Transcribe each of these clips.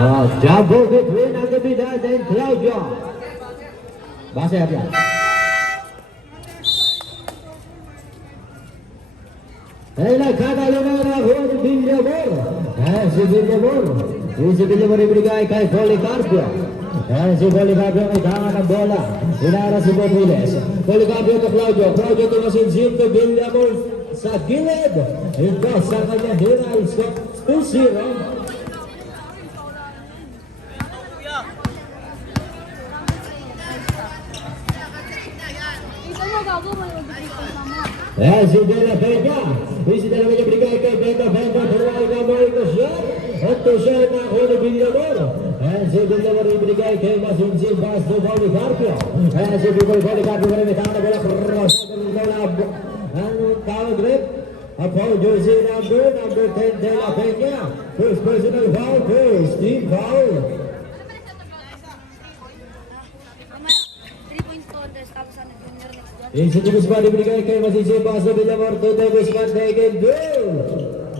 Double between Natividad and Claudio. Base aja. La Catalana Juan Villamor. Si Villamor. Si Villamor ibigay kay Policarpio. Si Policarpio may tangan ng bola. Inara si Bobiles. Policarpio to Claudio. Claudio to masinsin to Villamor sa gilid. Ito sa kanya hira. Stop 2-0. Si De La Peña. Si De La Peña ibigay kay Benta. Turuan ka mo ito siya. Ito siya na ako ni Villamor. Si Villamor ibigay kay Masinsin. Pass to Policarpio. Si Policarpio pa rin itang na bola. Anong tawag rin? Upon jersey number 10 De La Peña. First personal foul. First team foul. Isi Guzman diberikan ke Masinsin. Pass to Villamor. To Guzman taken goal.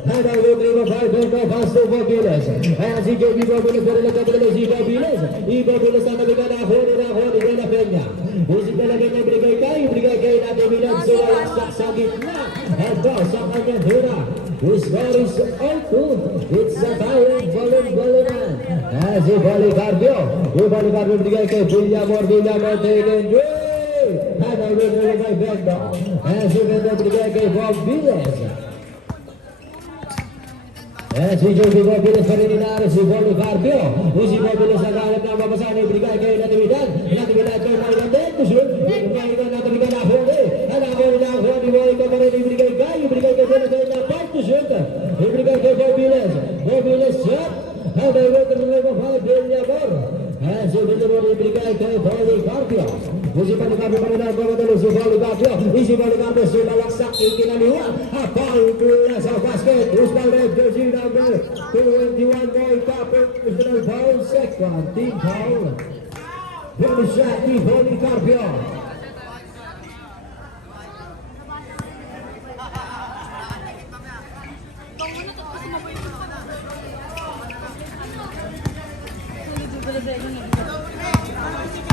And I will leave a 5 pass to Bobiles. And si Joby Bobiles berlekat oleh si Bobiles. Bobiles akan berikan akhir De La Peña. Isi De La Peña berikan kay Natividad suara sakit na. And boss akannya Hira. His score is 0-2. It's a tie balon-balonan. And si Policarpio berikan ke Villamor taken goal. And I will leave a back down. And si Benda berikan ke Bobiles. Si Joby Bobiles perininaran si Policarpio. Si Bobiles agak nama besar ini berikan ke Natividad. Natividad ke Natividad kusut. Natividad Afoni. Afoni diberikan kepada diberikan ke Natividad kusut. Diberikan ke Bobiles. Bobiles siap. Ada yang terlalu banyak Villamor. Si Villamor diberikan ke Policarpio. Si Policarpio perininaran kepada si Policarpio. Si Policarpio sudah laksak ikinaniwa. Apa itu sa basket? Usman Red jersey number 21 boy couple personal foul. Second team foul. Bonus shot di Policarpio.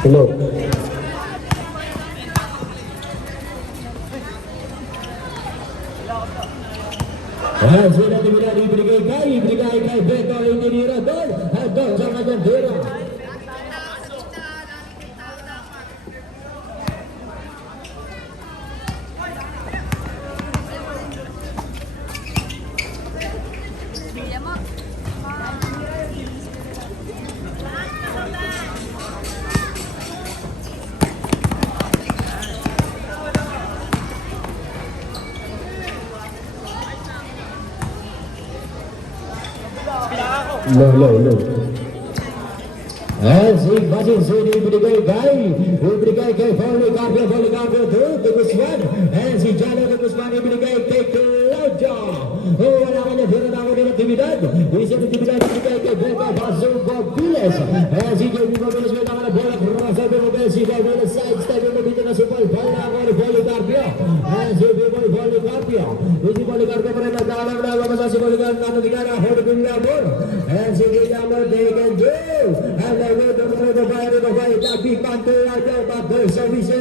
Hello. Sudah diberikan kay Beto ini diradol. Ada sama Jendera. Low. Si Masinsin diberikan kay Policarpio to Guzman. Si Jalo to Guzman diberikan kay Claudio. Wala kanya Hira na ako ni Natividad. Isa Natividad diberikan kay Benta. Paso Bobiles. Si Joby Bobiles may naman na bola. Cross over Bobiles. Si Bobiles side step yung mabito na supal. Pala ako ni Policarpio. Si Policarpio. Si Policarpio pa rin nagdaalang na mamasa si Policarpio. Natividad ako ni Villamor. Si Villamor taken goal. And I will the fight. Tapi pantul aja pada service.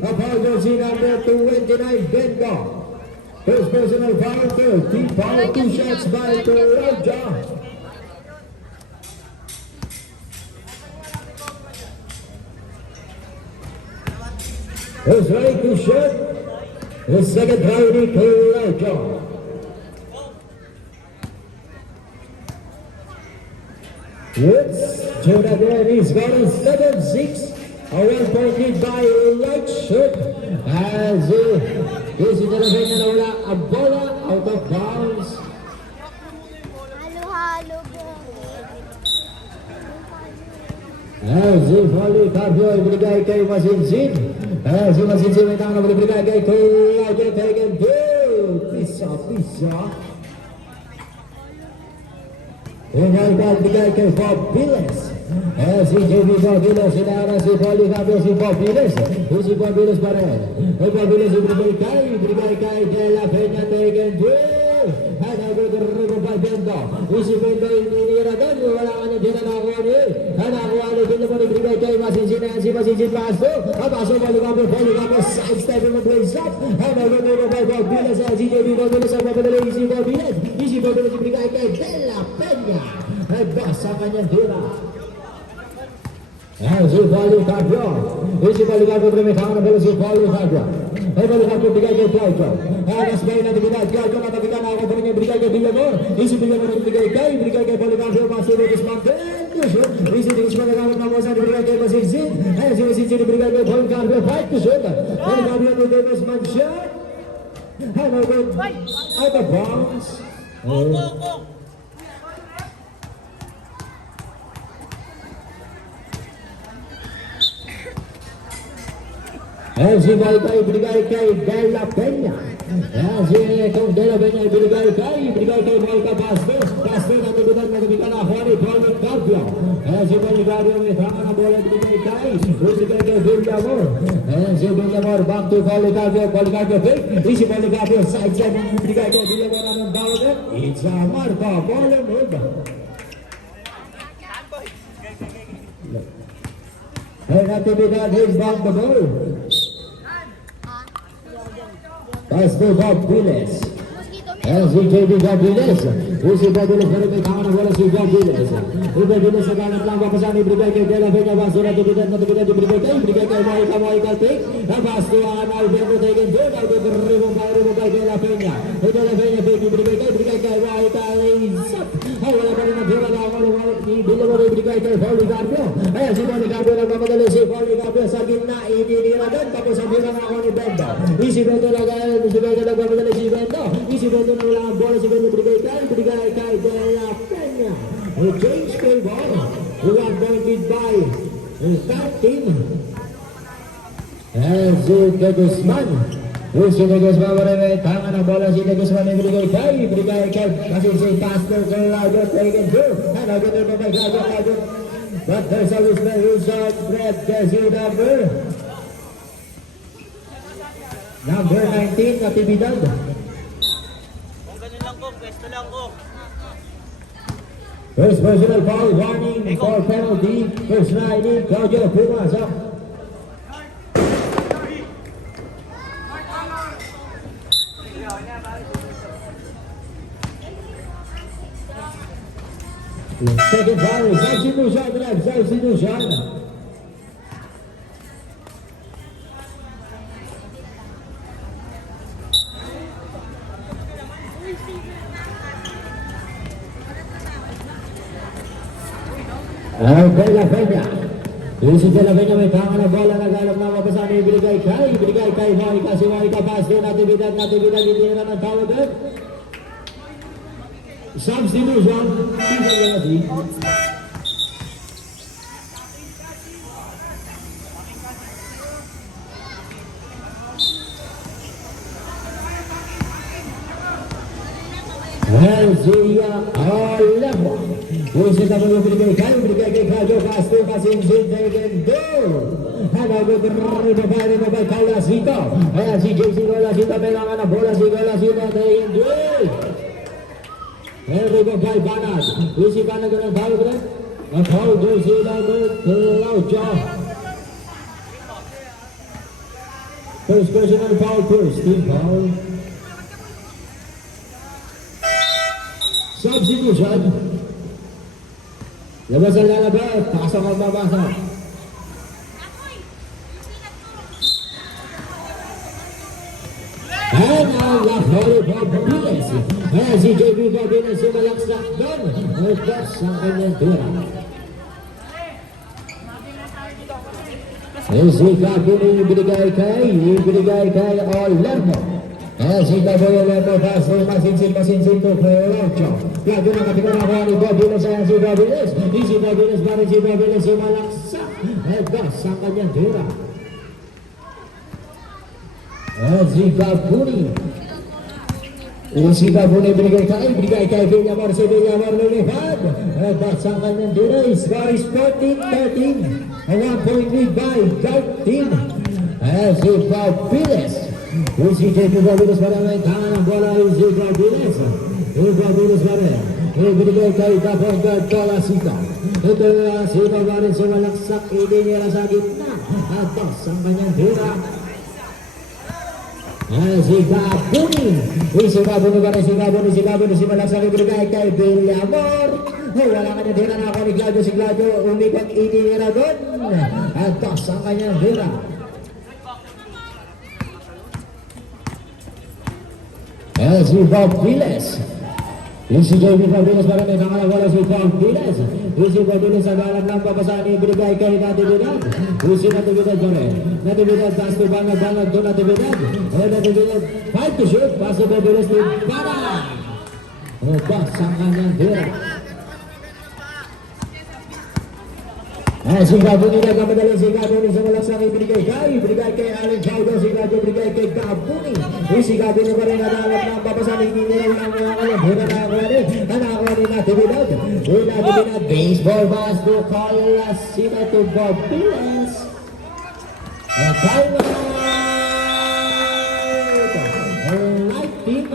Upon jersey number 29 Benga. First personal foul. Team foul. 2 shots by Toraja. First right to shot. The second round to Toraja. Woods, Jonathan is got a 7-6. A 1-point lead by right shirt. As is De La Peña na wala ang bola out of bounds. Halo. As Policarpio ibigay kay Masinsin. Si Masinsin may tangan na ibigay kay Claudio taken goal. Pisa. Ronaldo bigay kay Bobiles. Si Joby Bobiles, sinara si Policarpio, si Bobiles. Si Bobiles pa rin. Bobiles ibigay kay De La Peña taken goal. And I go to the river by Ben Bendo. Si Bendo intinira doon. Wala ka na din na nakuha niya. Nakuha niya din naman ibigay kay Masinsin na yan si Masinsin Pasto. Pasto Baligapo. Side-step mo play stop. Nagano by Bob Vilas. GJB Bob Vilas ang mapadala. Si Bob Vilas. Si Bob Vilas ibigay kay Dela Peña. Basa kanyang tira. Si Paulo Carpio. Si Paulo Carpio tremendang bola si Paulo Carpio. Paulo Carpio bigay kay Claudio. Agas bay na bigay Claudio na bigay na ako niya bigay kay Villamor. Si Villamor bigay kay Paulo Carpio masuk ke Desmonte. Isi Desmonte gamit na mosa bigay kay Masinsin. Si Masinsin bigay kay Paulo Carpio fight to shoot. Paulo Carpio to Davis Mancha. Hello good. Out of bounds. Si Baikay bigay kay Dela Peña. Si Dela Peña bigay kay Malca Bastos. Bastos na nagbigay na Juan Paulo Carpio. Si Paulo Carpio may tama na bola bigay kay Villamor. Si Villamor back to Paulo Carpio. Paulo Carpio fake. Si Paulo Carpio side bigay kay Villamor ang bawal. It's a marca bola move. Natividad is back the ball. Pass to Bob Vilas. Si JB Bob Vilas. Si Bob Vilas pero may tama na bola si Bob Vilas. Bob Vilas sa kanan lang papasan ibigay kay Dela Peña. Baso na natividad ibigay kay Moica Tek. Pass to Alberto taken doon. Alberto remove by Dela Peña. Dela Peña ibigay kay Moica Tek. Wala pa rin ang tira na ako. Villamor ibigay kay Paulo Carpio. Si Paulo Carpio nagmamadali si Paulo Carpio sa gitna. Itinira doon. Tapos ang tira na ako ni Bendo. Si Bendo nagmamadali si Bendo. Si Bendo na wala ang bola. Si Bendo ibigay kay Dela Peña. James play ball. We are going to by 13. Si De Guzman. Si De Guzman may tama na bola. Si De Guzman ibigay kay Masinsin Pasto Claudio taken through. Claudio by Claudio. But there's always the result. Brett jersey number 19 Natividad. Pwesto lang ko. First personal foul warning for penalty. First 9 Claudio Pumasok. Second foul, substitution. Dela Peña. Si Dela Peña may tama na bola. Nagalap na mapasan. Ibigay kay Moica. Si Moica pass doon. Natividad. Hindi na ng tawag doon. Substitution. Zia Alemo. Puso na mo ibigay kay Claudio Castro. Masinsin taken doon. Nagagod kay Lasito. Ayan si JC Golasito. May mga na bola si Golasito. Taken doon. Enrico kay Banat. Isi Banat ko ng tawag rin. Ang tawag doon sila ng Claudio. First personal foul first. Team foul. Substitution. Labas ang lalabas. Takas ang magbabasa. And ang lakori Bob Vilas. Ayan si JB Bob Vilas yung malaksak doon. Nagdas ang kanyang tira. Si Capuni ibinigay kay Olermo. Si Gaboy Olermo pass to Masinsin to Claudio. Claudio na katigara ko ni Bob Vilas. Ayan si Bob Vilas. Si Bob Vilas pa rin si Bob Vilas yung malaksak. Nagdas ang kanyang tira. Si Capuni. Si Capuni ibinigay kay Villamor. Si Villamor lumipad. Nagdas ang kanyang tira. Score is 14-13. A 1-point lead by 13. Si Bob Vilas. Si JP Bob Vilas pa rin. Tama ng bola si Bob Vilas. Bob Vilas pa rin. ibigay kay Kapongkat Tolasito. Ito sino pa rin sumalaksak, itinira sa gitna. At toss ang kanyang tira. Si Gabuni. Si Gabuni pa rin, si Gabuni, si malaksak, ibigay kay Villamor. Wala kanyang tira na ako ni Gladio, si Gladio umikot, itinira doon. At toss ang kanyang tira. Si Bob Viles. Si JB Viles para may nakalawala si Bob Viles. Si Bob Viles ang alam ng papasahan ibigay kay Natividad. Si Natividad pa rin. Natividad pass to Bangag to Natividad. Natividad 5 to shoot. Pass to Bob Viles to Bangag. Pass ang kanyang tira. Si Gabuni na kamadali, si Gabuni sa malaksak ibigay kay Allen Chowdo, si Gabuni ibigay kay Gabuni. Si Gabuni pa rin natalap ng papasan, hindi nila walang mga kalam. Huna na ako rin Natividad. Natividad, baseball pass to Colasita to Bob Viles. Time out! Light team.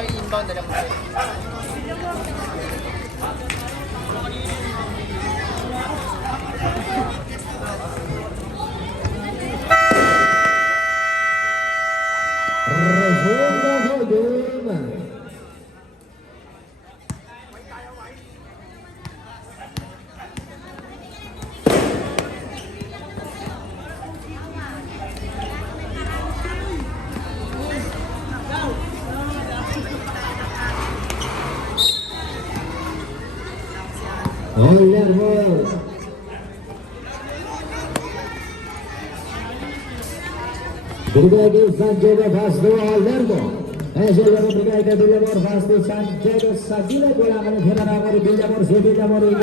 Inbound na lang po. Lermo. Ibigay kay Santiago pass to Lermo. Lermo ibigay kay Villamor pass to Santiago Sabilag. Wala ka ng hira na ako ni Villamor. Si Villamor wala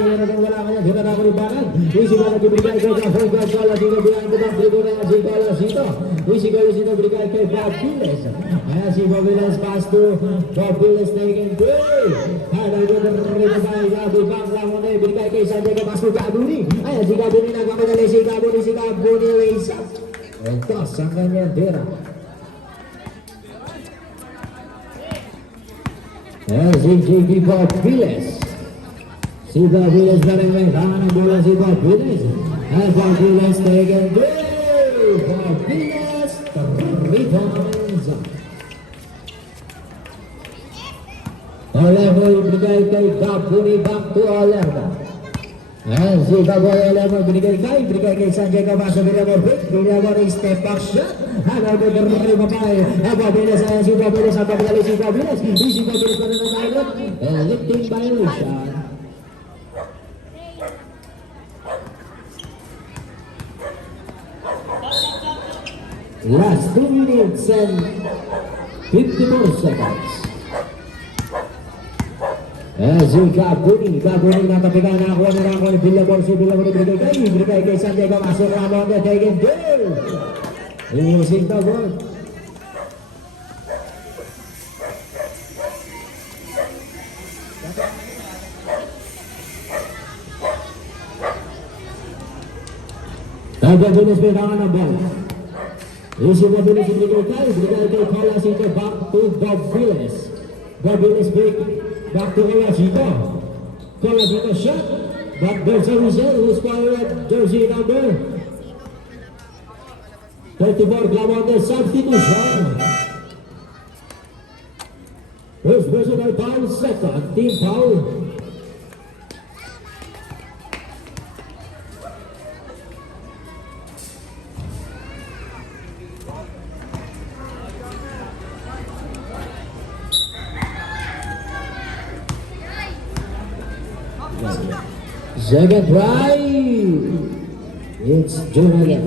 ka ng hira na ako ni Bangag. Si Bangag ibigay kay Kapongkat Tolasito. Behind the back tribuna si Tolasito. Si Tolasito ibigay kay Bob Viles. Si Bob Viles pass to Bob Viles taking three. Ibigay kay Santiago pass to Gabuni. Si Gabuni nagmamadali, si Gabuni raise up. Toss ang kanyang tira. Si JB Bob Viles. Si Bob Viles na rin may tangan ng bola si Bob Viles. Bob Viles taking three. Bob Viles, 3 points. Lermo ibigay kay Gabuni, back to Lermo. Si Gabuni Lermo ibigay kay Santiago pass to Villamor. Villamor step back shot. Bob Viles, si Bob Viles ang pagdali si Bob Viles. Si Bob Viles pa rin ang target. Lifting violation. Last 2 minutes and 54 seconds. Si Gabuni natapikan na ako ni Villamor. Si Villamor ibigay kay Santiago masuk Ramon na taking goal. Using the ball. Gabuni pinangan ng ball. Si Gabuni ibigay kay Colasito, back to Bob Viles. Bob Viles back to Colasito shot. But there's a result. Who's fired jersey number 34, Glamonte substitution. First personal foul, second team foul. Second try. It's Julian.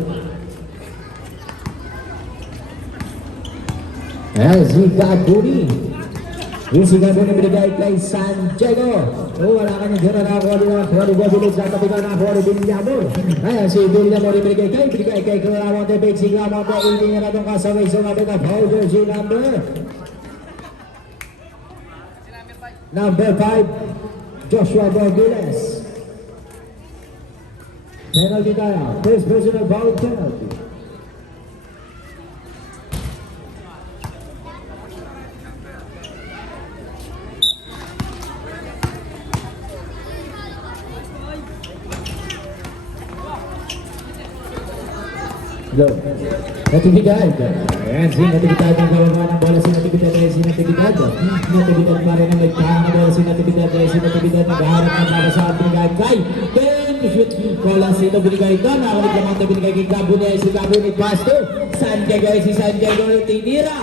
Si Gabuni. Si Gabuni binigay kay Santiago. Wala ka niyang dira na ako ni Bobilig sa tapikan na ako ni Villamor. Si Villamor binigay kay Clamonte. Big si Clamonte. Hindi niya na itong kasaway. So natin na foul jersey number Number 5, Joshua Borgiles. Penalty tayo. First personal foul penalty. Go. Natividad. Ayan, si Natividad ang gawa ng bola. Si Natividad ay si Natividad. Natividad pa rin ang nagtahan na bola. Si Natividad ay si Natividad naghaharap ng bola sa binigay kay Ben shoot. Bola si binigay doon. Nakalik naman ito binigay kay Gabuni ay si Gabuni. Pass to Santiago ay si Santiago tinira.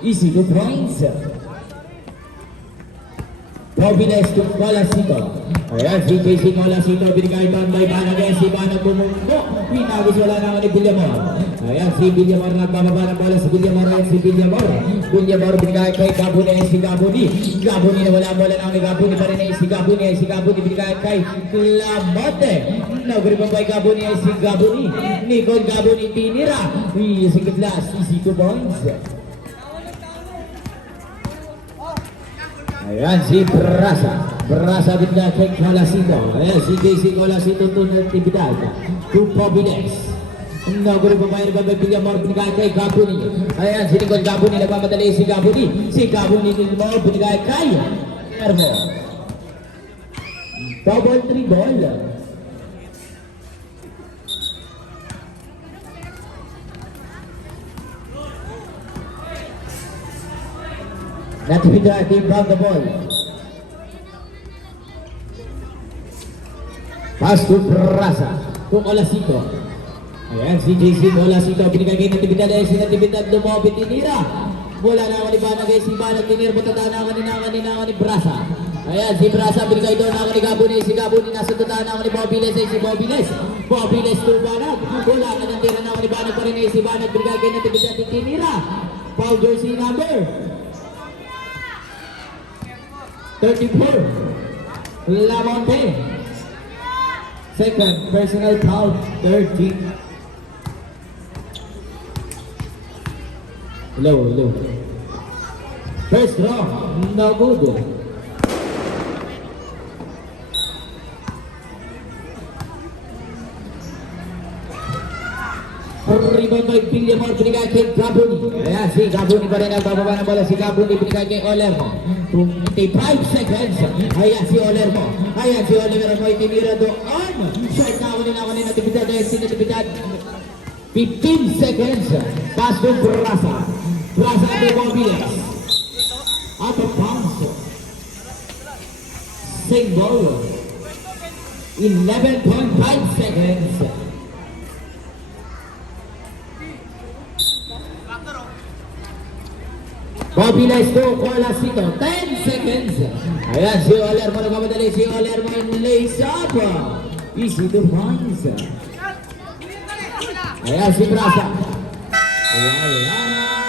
Easy 2 points. Providence to Colasito. Ayan, si JC Colasito binigay doon by Banagay. Si Banag bumungko. Pinagis wala naman ni Villamor. Ayan, si Villamor nagbababa ng bola. Si Villamor ay si Villamor. Villamor binigay kay Gabuni ay si Gabuni. Gabuni na wala bola naman ni Gabuni pa rin ay si Gabuni ay si Gabuni binigay kay Clamote. Nagripan kay Gabuni ay si Gabuni. Nicole Gabuni tinira. Easy Kitlas, easy 2 points. Ayan, si Brasa binigay kay Colasito. Ayan, si JC Colasito to Natividad. To Providence. Naguri pa mayroon ba Villamor binigay kay Gabuni. Ayan, si Nicole Gabuni nagmamadali si Gabuni. Si Gabuni din mo binigay kay Ermo. Double 3 ball. Natividad inbound the ball. Pass to Brasa. To Colasito. Ayan, si JC Colasito binigay kay Natividad ay si Natividad lumobit tinira. Bola naman ni Banagay, si Banag tinira matatanakan ni Brasa. Ayan, si Brasa binigay doon naman ni Gabuni, si Gabuni nasa tatanakan ni Bobiles ay si Bobiles. Bobiles to Banag. Bola na nandira naman ni Banag pa rin ay si Banag binigay kay Natividad tinira. Foul jersey number 34, Lamonte. Second, personal foul, 13. Low. First draw, no good. Rebound by Villamor, binigay kay Gabuni. Ayan, si Gabuni pa rin ang bababa ng bola. Si Gabuni binigay kay Olermo. 25 seconds. Ayan, si Olermo. Ayan, si Olermo ay tinira doon. Short na ako ni Natividad. Ayan, si Natividad. 15 seconds. Pass to Brasa. Brasa to Mobiles. Out of bounds. Same ball. 11.5 seconds. Mobiles to Colasito, 10 seconds. Ayan, si Olermo nagmamadali. Si Olermo lays up. Easy 2 points. Ayan, si Brasa. Wala.